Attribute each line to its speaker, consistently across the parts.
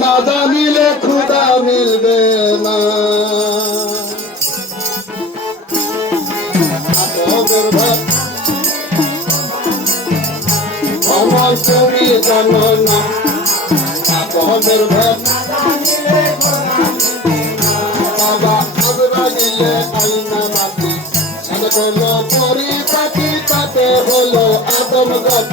Speaker 1: না জানিলে খুদা মিলবে না আপনের ভাব আমার তুমি জানো না। আপনের ভাব আইনা মাটি। সাদা করল পরিপাটি, তাতে হলো আদম গত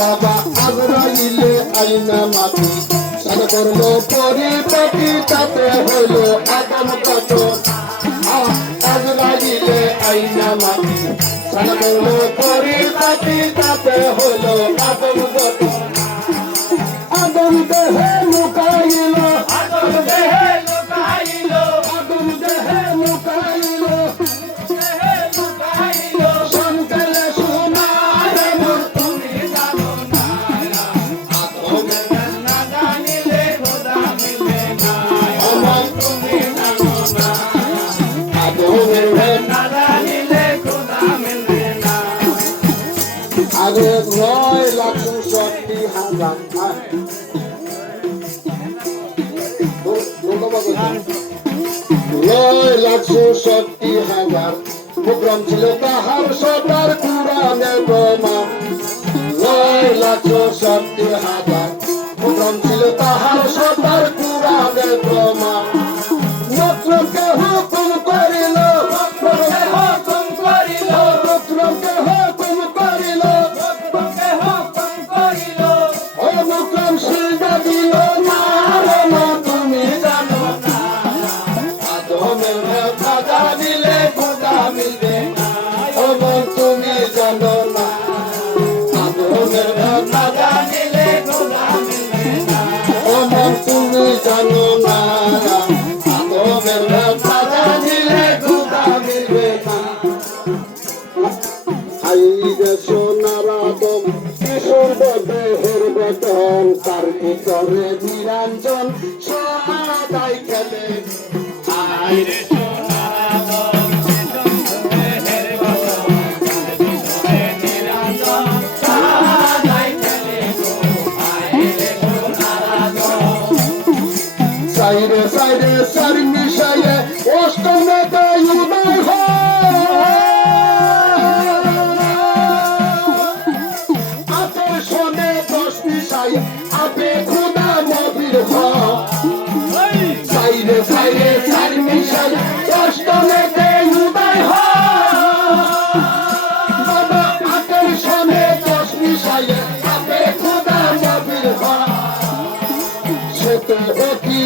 Speaker 1: বাবা আজরাইলে আইনা মাটি। সাদা করল পরিপাটি তাতে হইল আদম কত। আজরাইলে আইনা মাটি। সাদা করল পরিপাটি তাতে হইল আদম আগে নয় লাখ চৌষট্টি হাজার নয় লাখ চৌষট্টি হাজার। প্রোগ্রাম ছিল তাহার সবার কুরানে প্রমাণ। নয় লাখ চৌষট্টি হাজার। প্রোগ্রাম ছিল তাহার সবার কুরানে প্রমাণ। নত্রকে হুকুম করিল নত্রকে হুকুম করিল নত্রকে হুকুম করিল অনুক্রম সিজা দিল মারণ তুমি জানো না। আদমের কথা জানিলে গঠন তার ভিতরে নিরঞ্জন সহায় খেলে। আইরে আপে খুদা নবীর সাইরে সাইরে সার মিশাই অষ্টমে উদয় বাবা আপে শোনে দশ মিশাইয়ে আপে খুদা নবীর সে তো অকিল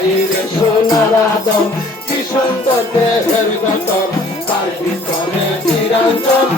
Speaker 1: আইরে সোনার আদম কি সুন্দর দেহের গতর তার ভিতরে নিরঞ্জন